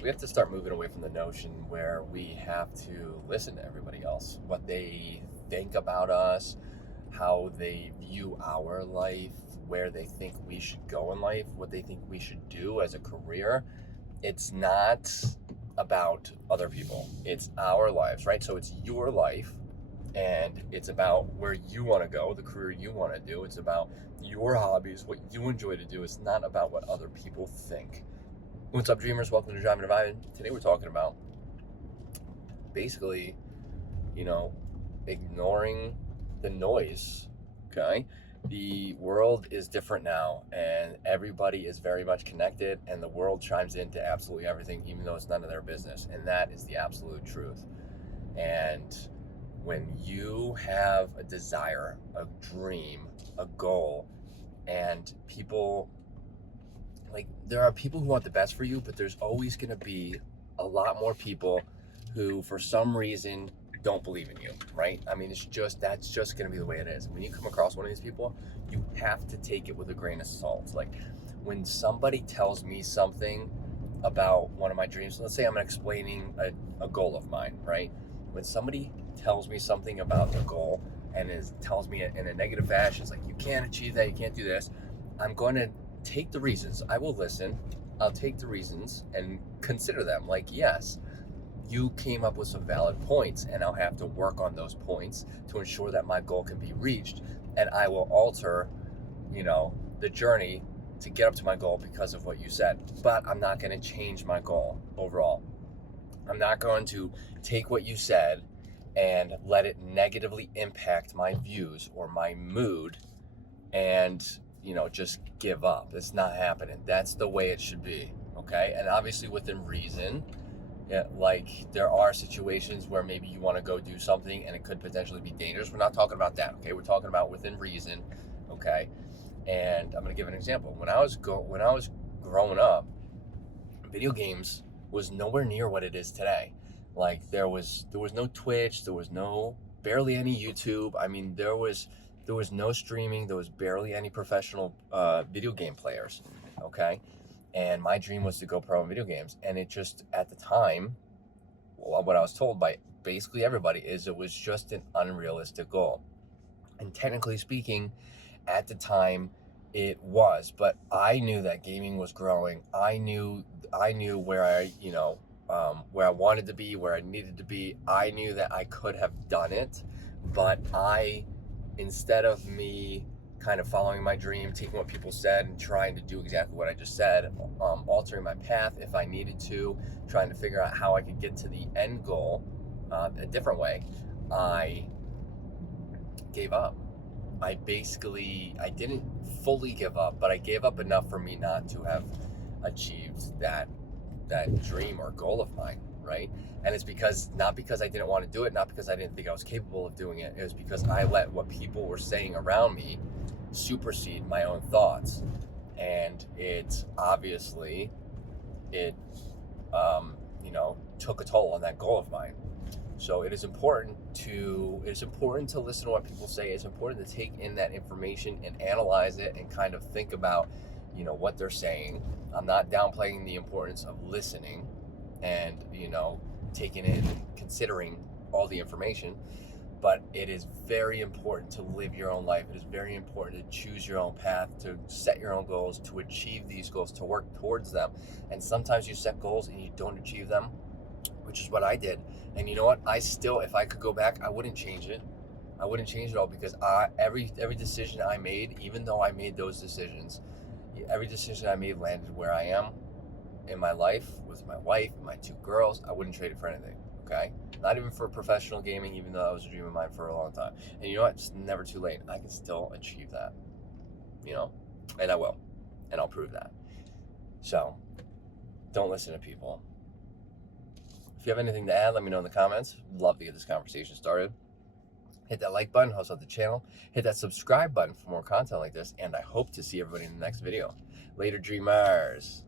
we have to start moving away from the notion where we have to listen to everybody else, what they think about us, how they view our life, where they think we should go in life, what they think we should do as a career. It's not about other people, it's our lives, right? So it's your life, and it's about where you want to go, the career you want to do. It's about your hobbies, what you enjoy to do. It's not about what other people think. What's up, dreamers? Welcome to Driving and Vibing. Today we're talking about basically, you know, ignoring the noise, okay? The world is different now, and everybody is very much connected, and the world chimes into absolutely everything, even though it's none of their business. And that is the absolute truth. And when you have a desire, a dream, a goal, and people, like, there are people who want the best for you, but there's always going to be a lot more people who, for some reason, don't believe in you, right? I mean, that's just going to be the way it is. When you come across one of these people, you have to take it with a grain of salt. Like, when somebody tells me something about one of my dreams, let's say I'm explaining a goal of mine, right? When somebody tells me something about the goal and tells me in a negative fashion, it's like, you can't achieve that, you can't do this, I'm going to take the reasons. I will listen. I'll take the reasons and consider them. Like, yes, you came up with some valid points, and I'll have to work on those points to ensure that my goal can be reached. And I will alter, the journey to get up to my goal because of what you said. But I'm not going to change my goal overall. I'm not going to take what you said and let it negatively impact my views or my mood and just give up. It's not happening. That's the way it should be, okay? And obviously within reason. Yeah, like, there are situations where maybe you want to go do something and it could potentially be dangerous. We're not talking about that, okay? We're talking about within reason, okay? And I'm going to give an example. When I was growing up, video games was nowhere near what it is today. Like, there was no Twitch, there was barely any YouTube. I mean, there was no streaming, there was barely any professional video game players, okay? And my dream was to go pro in video games. And it just, at the time, well, what I was told by basically everybody is it was just an unrealistic goal. And technically speaking, at the time, it was. But I knew that gaming was growing. I knew where where I wanted to be, where I needed to be. I knew that I could have done it. But instead of me kind of following my dream, taking what people said and trying to do exactly what I just said, altering my path if I needed to, trying to figure out how I could get to the end goal a different way, I gave up. I didn't fully give up, but I gave up enough for me not to have achieved that dream or goal of mine, right? And it's not because I didn't want to do it, not because I didn't think I was capable of doing it. It was because I let what people were saying around me supersede my own thoughts. And it obviously, took a toll on that goal of mine. So it is important to listen to what people say. It's important to take in that information and analyze it and kind of think about, what they're saying. I'm not downplaying the importance of listening and, taking in and considering all the information. But it is very important to live your own life. It is very important to choose your own path, to set your own goals, to achieve these goals, to work towards them. And sometimes you set goals and you don't achieve them, which is what I did. And you know what? If I could go back, I wouldn't change it. I wouldn't change it all, because every decision I made, even though I made those decisions, every decision I made landed where I am in my life with my wife and my 2 girls. I wouldn't trade it for anything, okay? Not even for professional gaming, even though that was a dream of mine for a long time. And you know what? It's never too late. I can still achieve that, and I will. And I'll prove that. So, don't listen to people. If you have anything to add, let me know in the comments. Love to get this conversation started. Hit that like button, helps out the channel. Hit that subscribe button for more content like this, and I hope to see everybody in the next video. Later, dreamers.